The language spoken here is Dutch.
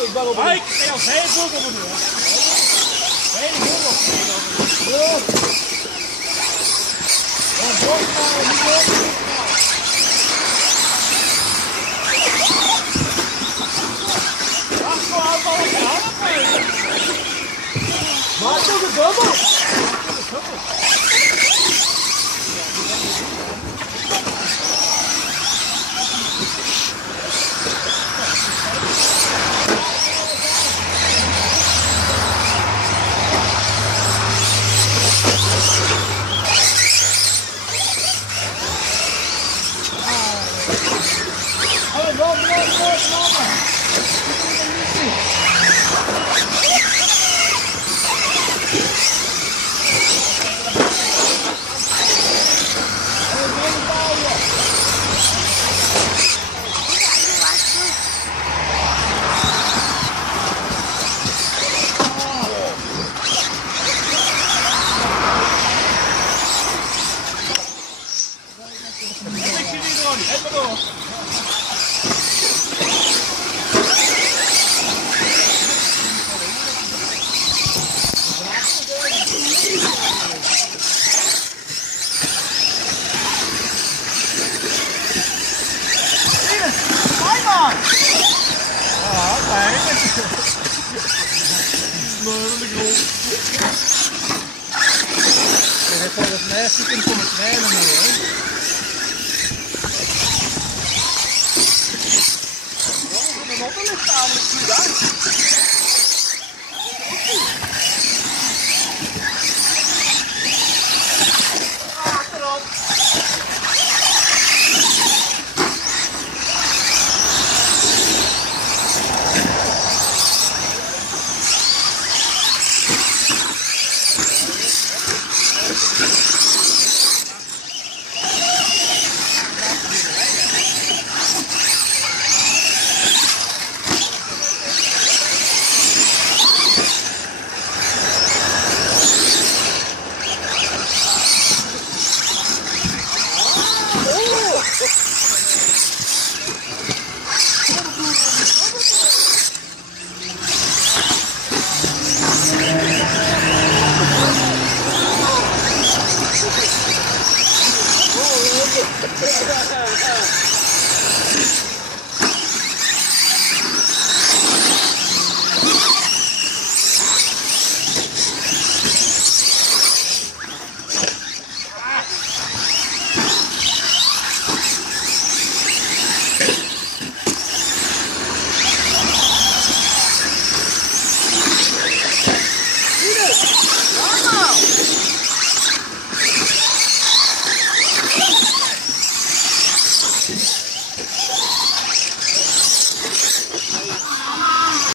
Ik ben op een... Kijk, ik heb heel veel op de deur. Heel veel op de deur. Een bord maar, niet op. Wacht voor auto wat je handen. Maak toch de dubbel. Volgens mij stiekem komt het weinig meer, hè. Een auto ligt namelijk goed uit. Achterop.